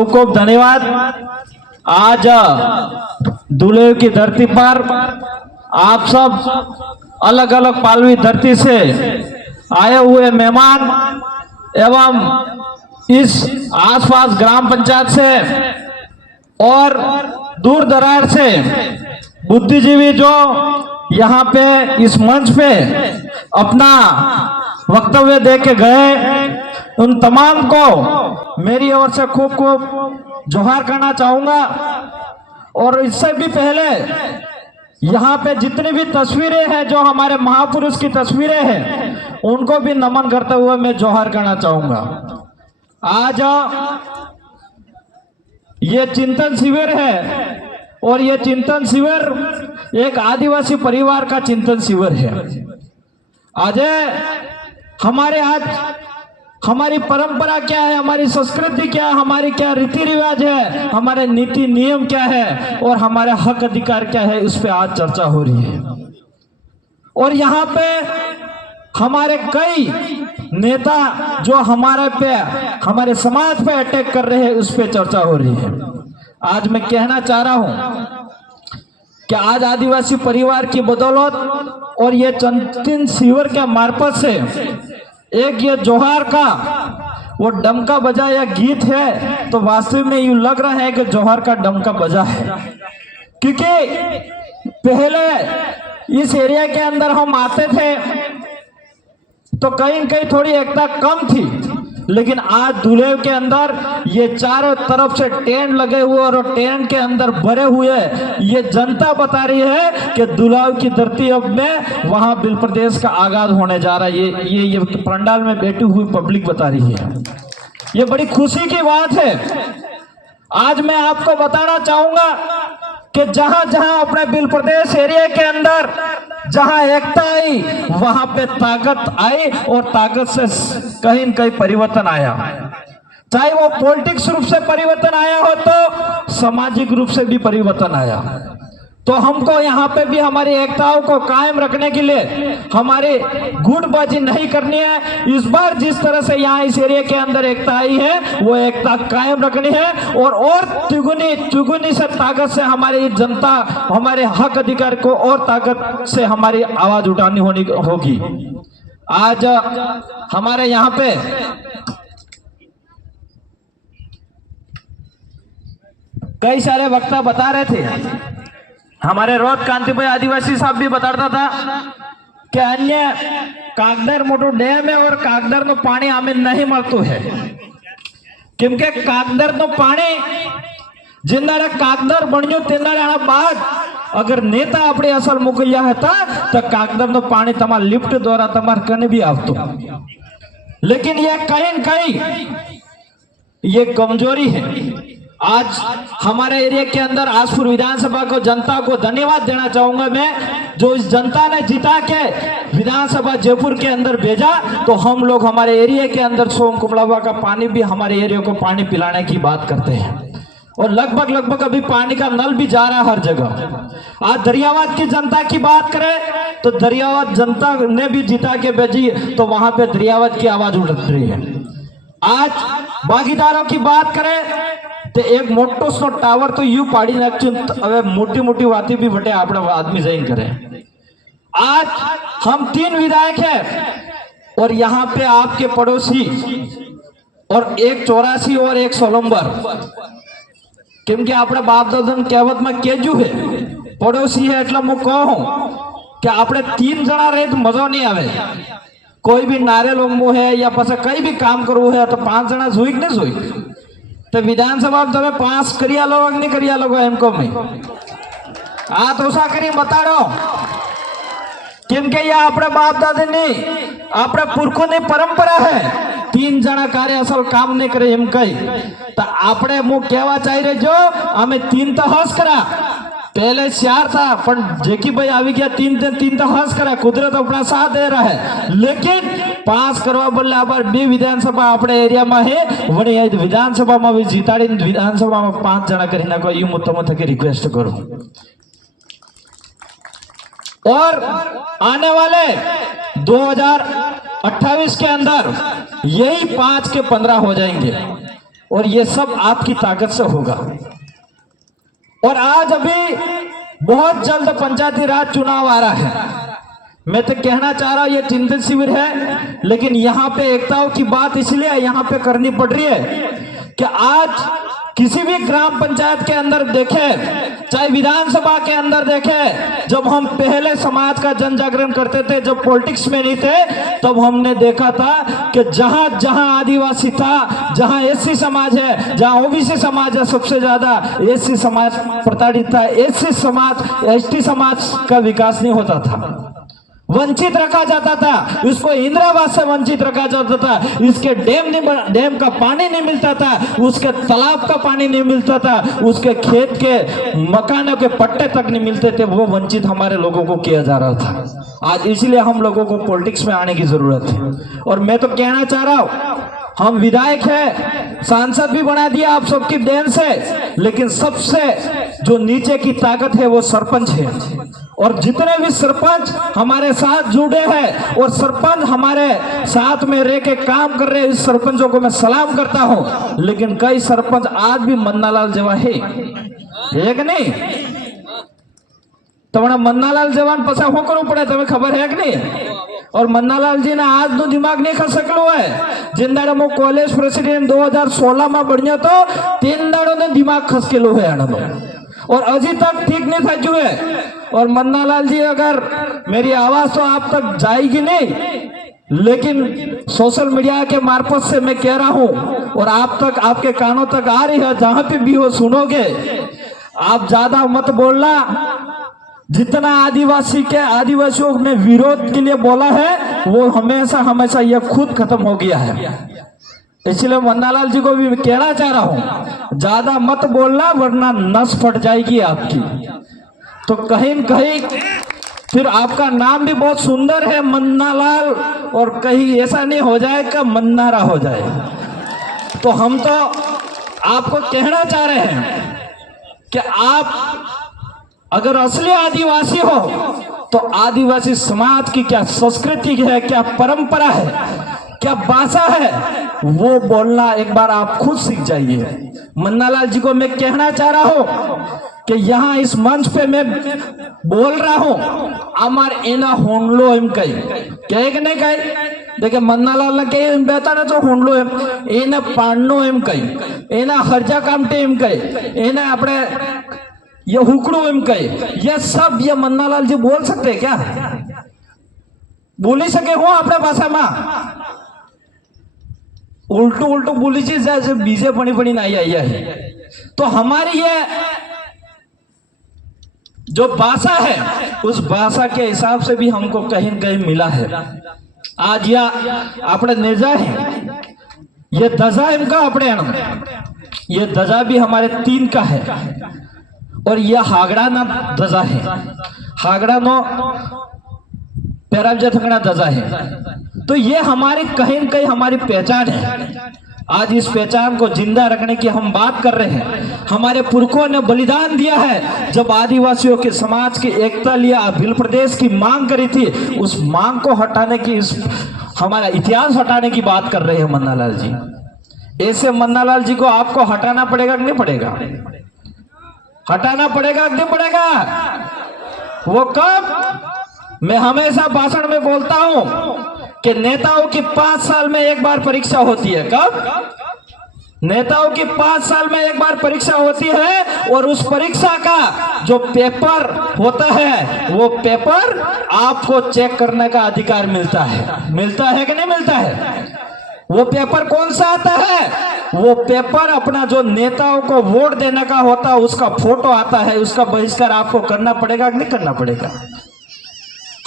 खूब खूब धन्यवाद। आज दुलेव की धरती पर आप सब अलग अलग पालवी धरती से आए हुए मेहमान एवं इस आसपास ग्राम पंचायत से और दूर दरार से बुद्धिजीवी जो यहाँ पे इस मंच पे अपना वक्तव्य दे के गए, उन तमाम को मेरी ओर से खूब खूब जोहार करना चाहूंगा। और इससे भी पहले यहाँ पे जितनी भी तस्वीरें हैं जो हमारे महापुरुष की तस्वीरें हैं उनको भी नमन करते हुए मैं जोहार करना चाहूंगा। आज ये चिंतन शिविर है और ये चिंतन शिविर एक आदिवासी परिवार का चिंतन शिविर है। आज हमारी परंपरा क्या है, हमारी संस्कृति क्या है, हमारी क्या रीति रिवाज है, हमारे नीति नियम क्या है और हमारे हक अधिकार क्या है, उस पे आज चर्चा हो रही है। और यहाँ पे हमारे कई नेता जो हमारे समाज पे अटैक कर रहे हैं उस पे चर्चा हो रही है। आज मैं कहना चाह रहा हूं कि आज आदिवासी परिवार की बदौलत और ये चिंतन शिविर के मार्फत से एक ये जोहार का वो डमका बजा या गीत है, तो वास्तव में यूं लग रहा है कि जोहार का डमका बजा है। क्योंकि पहले इस एरिया के अंदर हम आते थे तो कहीं कहीं थोड़ी एकता कम थी, लेकिन आज दुलेव के अंदर ये चारों तरफ से टेंट लगे हुए और टेंट के अंदर भरे हुए ये जनता बता रही है कि दुलेव की धरती अब में वहां बिल प्रदेश का आगाज होने जा रहा है। ये पंडाल में बैठी हुई पब्लिक बता रही है। ये बड़ी खुशी की बात है। आज मैं आपको बताना चाहूंगा कि जहां जहां अपने बिल प्रदेश एरिया के अंदर जहां एकता आई वहां पे ताकत आई और ताकत से कहीं न कहीं परिवर्तन आया। चाहे वो पॉलिटिक्स रूप से परिवर्तन आया हो तो सामाजिक रूप से भी परिवर्तन आया। तो हमको यहाँ पे भी हमारी एकताओं को कायम रखने के लिए हमारी गुटबाजी नहीं करनी है। इस बार जिस तरह से यहाँ इस एरिया के अंदर एकता आई है वो एकता कायम रखनी है और चुगुनी से ताकत से हमारी जनता हमारे हक अधिकार को और ताकत से हमारी आवाज उठानी होगी। आज हमारे यहाँ पे कई सारे वक्ता बता रहे थे, हमारे रोज कांति भाई आदिवासी साहब भी बताता था कि अन्य कागदर मोटो डैम है और कागदर नो पानी हमें नहीं मलतू है, क्योंकि कागदर नो पानी जिन्नारे कागदर बन्यो तेनारे बाद अगर नेता अपने असल मुकैया था तो कागदर नो पानी तमार लिफ्ट द्वारा तमार कने भी आवतो। लेकिन ये कहीं न कहीं ये कमजोरी है। आज हमारे एरिया के अंदर आसपुर विधानसभा को जनता को धन्यवाद देना चाहूंगा मैं, जो इस जनता ने जिता के विधानसभा जयपुर के अंदर भेजा तो हम लोग हमारे एरिया के अंदर सोम कुमड़ावा का पानी भी हमारे एरिया को पानी पिलाने की बात करते हैं और लगभग अभी पानी का नल भी जा रहा है हर जगह। आज दरियावाद की जनता की बात करें तो दरियावाद जनता ने भी जिता के भेजी तो वहां पे दरियावाद की आवाज उठ रही है। आज भागीदारों की बात करें तो एक मोटो सो टावर तो यू पाड़ी नाख्યું હવે मोटी मोटी बातें भी बटे अपने आदमी जैन करें। आज हम 3 विधायक हैं और यहाँ पे आपके पड़ोसी और एक 84 और एक सोलंबर, क्योंकि अपने बाप दादा कहेवत में केजू है पड़ोसी है એટલે હું કહું कि આપણે 3 જણા रहे तो मजा नहीं आवे। कोई भी नारियल उमो है या पास कई भी काम करવું है तो 5 જણા જોઈ કે नहीं જોઈ तो विधानसभा में તમે 5 करिया लो नहीं करिया लो हमको में आ तो सा करी बताड़ो, क्योंकि यह अपने बाप दादा ने अपने पुरखों ने परंपरा है 3 જણા कार्य असल काम नहीं करे एम कही तो आपने मुँह कहवा चाहिए जो हमें 3 तो हंस करा पहले 4 था पर जेकी भाई आ गया 3 तो हंस करा कुदरत अपना साथ दे रहा है। लेकिन 5 करवा बोले आबार 2 विधानसभा अपने एरिया में है वही विधानसभा में भी जीताड़ी विधानसभा में 5 જણા કરી નાખો यू मुद्दा थके रिक्वेस्ट करूं। और आने वाले 2028 के अंदर यही 5 के 15 हो जाएंगे। और ये सब आपकी ताकत से होगा। और आज अभी बहुत जल्द पंचायती राज चुनाव आ रहा है। मैं तो कहना चाह रहा हूं ये चिंतित शिविर है, लेकिन यहाँ पे एकताओं की बात इसलिए यहाँ पे करनी पड़ रही है कि आज किसी भी ग्राम पंचायत के अंदर देखे, चाहे विधानसभा के अंदर देखे, जब हम पहले समाज का जन जागरण करते थे, जब पॉलिटिक्स में नहीं थे, तब हमने देखा था कि जहां जहां आदिवासी था, जहां एससी समाज है, जहां ओबीसी समाज है, सबसे ज्यादा एससी समाज प्रताड़ित था। एससी समाज, एसटी समाज का विकास नहीं होता था, वंचित रखा जाता था, उसको इंदिरावास से वंचित रखा जाता था, इसके डैम का पानी नहीं मिलता था, उसके तालाब का पानी नहीं मिलता था, उसके खेत के मकानों के पट्टे तक नहीं मिलते थे। वो वंचित हमारे लोगों को किया जा रहा था। आज इसलिए हम लोगों को पॉलिटिक्स में आने की जरूरत है। और मैं तो कहना चाह रहा हूं, हम विधायक है, सांसद भी बना दिया आप सबकी देन से, लेकिन सबसे जो नीचे की ताकत है वो सरपंच है। और जितने भी सरपंच हमारे साथ जुड़े हैं और सरपंच हमारे साथ में रह के काम कर रहे हैं, इस सरपंचों को मैं सलाम करता हूं। लेकिन कई सरपंच आज भी मन्नालाल जवा है कि नहीं? तुम्हारा मन्नालाल जवान पसा हो करो पड़े, तुम्हें खबर है कि नहीं? और मन्नालाल जी ने आज नो दिमाग नहीं खस सकलो है। जिन दाड़ो मो कॉलेज प्रेसिडेंट 2016 में बढ़िया तो 3 दाड़ों ने दिमाग खस के लो है और अभी तक ठीक नहीं था जो है। और मन्नालाल जी, अगर मेरी आवाज तो आप तक जाएगी नहीं, लेकिन सोशल मीडिया के मार्फत से मैं कह रहा हूं और आप तक, आपके कानों तक आ रही है, जहां पे भी हो सुनोगे, आप ज्यादा मत बोलना। जितना आदिवासियों ने विरोध के लिए बोला है वो हमेशा ये खुद खत्म हो गया है। इसलिए मन्नालाल जी को भी कहना चाह रहा हूं, ज्यादा मत बोलना वरना नस फट जाएगी आपकी। तो कहीं न कहीं फिर आपका नाम भी बहुत सुंदर है मन्नालाल, और कहीं ऐसा नहीं हो जाए कि मन्नारा हो जाए। तो हम तो आपको कहना चाह रहे हैं कि आप अगर असली आदिवासी हो तो आदिवासी समाज की क्या संस्कृति है, क्या परंपरा है, क्या भाषा है, वो बोलना एक बार आप खुद सीख जाइए। मन्नालाल जी को मैं कहना चाह रहा हूं कि यहाँ इस मंच पे मैं बोल रहा हूं, अमर एना होंडलो एम कई कहे कि नहीं कहे? देखिए मन्नालाल ने कहे बेहतर है तो होंडलो एम, एना पांडनो एम कई, एना हरजा कामटे एम कहे, एना अपने ये हुकड़ो एम कहे। ये सब ये मन्नालाल जी बोल सकते हैं क्या? बोली सके हो अपने भाषा में? उल्टू बोली चीज जैसे बीजे बनी नहीं आई है। तो हमारी ये जो भाषा है उस भाषा के हिसाब से भी हमको कहीं न कहीं मिला है। आज या अपने नेजा है, ये दजा इनका अपने, ये दजा भी हमारे 3 का है, और यह हागड़ा ना दजा है, हागड़ा नो पैराजथंगड़ा दजा है। तो ये हमारी कहीं न कहीं हमारी पहचान है। आज इस पहचान को जिंदा रखने की हम बात कर रहे हैं। हमारे पुरखों ने बलिदान दिया है। जब आदिवासियों के समाज की एकता लिया, भिल प्रदेश की मांग करी थी, उस मांग को हटाने की, इस हमारा इतिहास हटाने की बात कर रहे हैं मन्नालाल जी। ऐसे मन्नालाल जी को आपको हटाना पड़ेगा कि नहीं पड़ेगा? हटाना पड़ेगा कि नहीं पड़ेगा? वो कब? मैं हमेशा भाषण में बोलता हूं कि नेताओं की 5 साल में एक बार परीक्षा होती है। कब? नेताओं की 5 साल में एक बार परीक्षा होती है, और उस परीक्षा का जो पेपर होता है वो पेपर आपको चेक करने का अधिकार मिलता है। मिलता है कि नहीं मिलता है? वो पेपर कौन सा आता है? वो पेपर अपना जो नेताओं को वोट देने का होता है उसका फोटो आता है। उसका बहिष्कार आपको करना पड़ेगा कि नहीं करना पड़ेगा?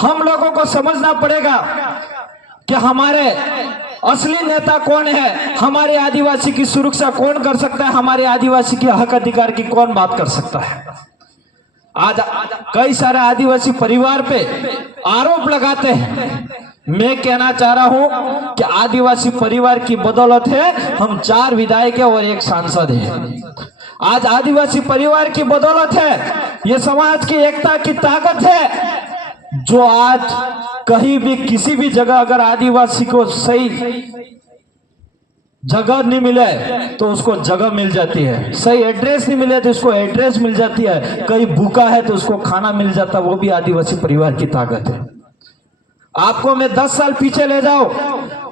हम लोगों को समझना पड़ेगा कि हमारे असली नेता कौन है, हमारे आदिवासी की सुरक्षा कौन कर सकता है, हमारे आदिवासी के हक अधिकार की कौन बात कर सकता है। आज कई सारे आदिवासी परिवार पे आरोप लगाते हैं। मैं कहना चाह रहा हूं कि आदिवासी परिवार की बदौलत है हम 4 विधायक है और 1 सांसद है। आज आदिवासी परिवार की बदौलत है, ये समाज की एकता की ताकत है, जो आज कहीं भी किसी भी जगह अगर आदिवासी को सही जगह नहीं मिले तो उसको जगह मिल जाती है, सही एड्रेस नहीं मिले तो उसको एड्रेस मिल जाती है, कहीं भूखा है तो उसको खाना मिल जाता है। वो भी आदिवासी परिवार की ताकत है। आपको मैं 10 साल पीछे ले जाऊं,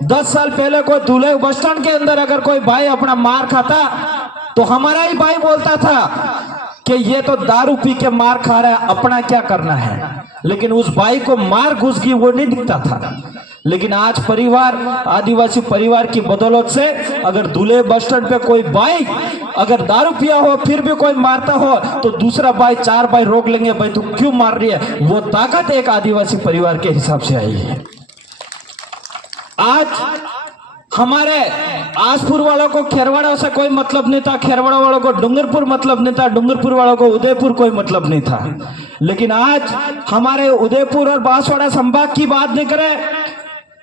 10 साल पहले कोई दूल्हे बस स्टैंड के अंदर अगर कोई भाई अपना मार खाता तो हमारा ही भाई बोलता था कि ये तो दारू पी के मार खा रहा है, अपना क्या करना है। लेकिन उस भाई को मार घुस गई वो नहीं दिखता था। लेकिन आज परिवार, आदिवासी परिवार की बदौलत से अगर दूल्हे बस स्टैंड पे कोई भाई अगर दारू पिया हो फिर भी कोई मारता हो तो दूसरा भाई 4 भाई रोक लेंगे, भाई तू क्यों मार रही है। वो ताकत एक आदिवासी परिवार के हिसाब से आई है। आज हमारे आसपुर वालों को खेरवाड़ा से कोई मतलब नहीं था, खेरवाड़ा वालों को डूंगरपुर मतलब नहीं था, डूंगरपुर वालों को उदयपुर कोई मतलब नहीं था। लेकिन आज हमारे उदयपुर और बांसवाड़ा संभाग की बात नहीं करें,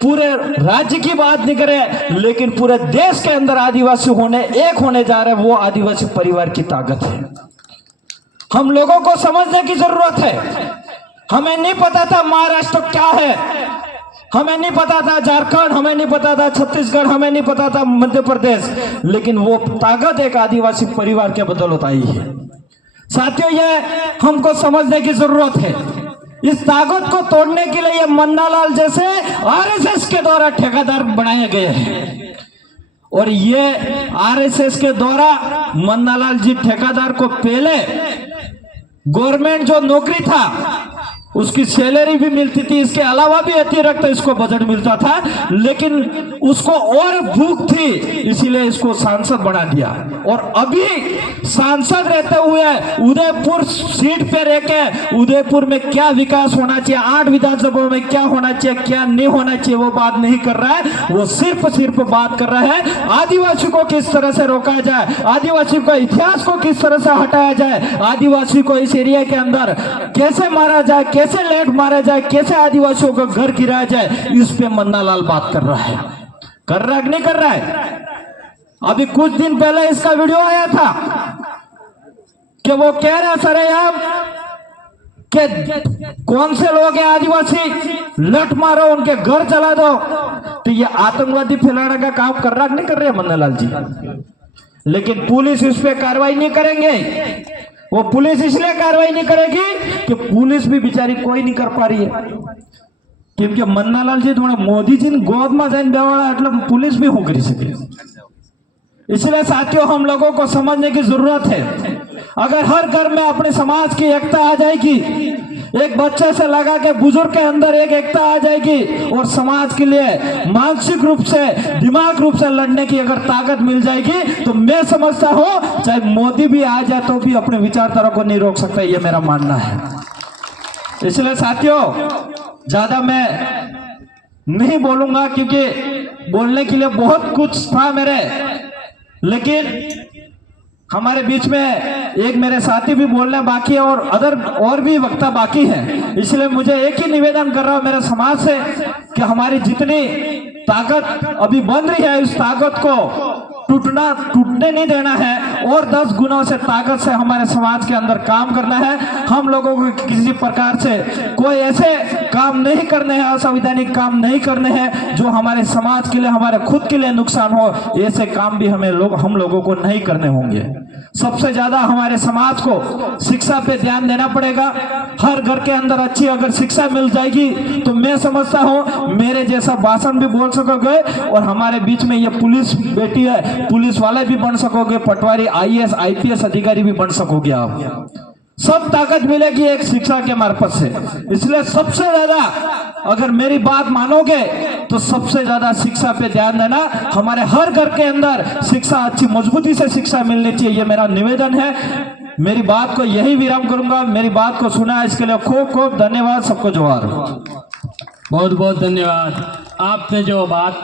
पूरे राज्य की बात नहीं करें, लेकिन पूरे देश के अंदर आदिवासी एक होने जा रहे हैं। वो आदिवासी परिवार की ताकत है। हम लोगों को समझने की जरूरत है। हमें नहीं पता था महाराष्ट्र क्या है, हमें नहीं पता था झारखंड, हमें नहीं पता था छत्तीसगढ़, हमें नहीं पता था मध्य प्रदेश, लेकिन वो ताकत एक आदिवासी परिवार के बदौलत आई है। साथियों, ये हमको समझने की जरूरत है। इस ताकत को तोड़ने के लिए ये मन्नालाल जैसे आरएसएस के द्वारा ठेकेदार बनाए गए हैं। और ये आरएसएस के द्वारा मन्नालाल जी ठेकेदार को पहले गवर्नमेंट जो नौकरी था उसकी सैलरी भी मिलती थी, इसके अलावा भी अतिरिक्त इसको बजट मिलता था, लेकिन उसको और भूख थी इसीलिए इसको सांसद बना दिया। और अभी सांसद रहते हुए उदयपुर सीट पे रह के उदयपुर में क्या विकास होना चाहिए, 8 विधानसभा में क्या होना चाहिए क्या नहीं होना चाहिए वो बात नहीं कर रहा है। वो सिर्फ बात कर रहा है आदिवासी को किस तरह से रोका जाए, आदिवासी को इतिहास को किस तरह से हटाया जाए, आदिवासी को इस एरिया के अंदर कैसे मारा जाए, कैसे लेट मारा जाए, कैसे आदिवासियों का घर गिराया जाए, इस पे मन्नालाल बात कर रहा है। कर रहा है कि नहीं कर रहा है? अभी कुछ दिन पहले इसका वीडियो आया था कि वो कह रहा सरेआम कि कौन से लोग हैं आदिवासी, लट मारो, उनके घर जला दो। तो ये आतंकवादी फैलाने का काम कर रहा नहीं कर रहे मन्नालाल जी। लेकिन पुलिस इस पे कार्रवाई नहीं करेंगे। वो पुलिस इसलिए कार्रवाई नहीं करेगी कि पुलिस भी बेचारी कोई नहीं कर पा रही है, क्योंकि मन्नालाल जी थोड़ा मोदी जी गोद में जाइन बेवाड़ा એટલે पुलिस भी हो करी सके। इसलिए साथियों, हम लोगों को समझने की जरूरत है। अगर हर घर में अपने समाज की एकता आ जाएगी, एक बच्चे से लगा के बुजुर्ग के अंदर एक एकता आ जाएगी और समाज के लिए मानसिक रूप से, दिमाग रूप से लड़ने की अगर ताकत मिल जाएगी, तो मैं समझता हूं चाहे मोदी भी आ जाए तो भी अपने विचारधारा को नहीं रोक सकता। ये मेरा मानना है। इसलिए साथियों, ज्यादा मैं नहीं बोलूंगा क्योंकि बोलने के लिए बहुत कुछ था मेरे, लेकिन हमारे बीच में एक मेरे साथी भी बोलने बाकी है और भी वक्ता बाकी है। इसलिए मुझे एक ही निवेदन कर रहा हूं मेरे समाज से कि हमारी जितनी ताकत अभी बन रही है, इस ताकत को टूटने नहीं देना है और 10 गुना से ताकत से हमारे समाज के अंदर काम करना है। हम लोगों को किसी प्रकार से कोई ऐसे काम नहीं करने हैं, असंवैधानिक काम नहीं करने हैं जो हमारे समाज के लिए, हमारे खुद के लिए नुकसान हो। ऐसे काम भी हम लोगों को नहीं करने होंगे। सबसे ज्यादा हमारे समाज को शिक्षा पे ध्यान देना पड़ेगा। हर घर के अंदर अच्छी अगर शिक्षा मिल जाएगी तो मैं समझता हूं मेरे जैसा भाषण भी बोल सकोगे और हमारे बीच में ये पुलिस बेटी है, पुलिस वाले भी बन सकोगे, पटवारी, आईएएस, आईपीएस अधिकारी भी बन सकोगे। आप सब ताकत मिलेगी एक शिक्षा के मार्फत से। इसलिए सबसे ज्यादा अगर मेरी बात मानोगे तो सबसे ज्यादा शिक्षा पे ध्यान देना। हमारे हर घर के अंदर शिक्षा, अच्छी मजबूती से शिक्षा मिलनी चाहिए, ये मेरा निवेदन है। मेरी बात को यही विराम करूंगा। मेरी बात को सुना इसके लिए खूब खूब धन्यवाद। सबको जोहार। बहुत बहुत धन्यवाद। आपने जो बात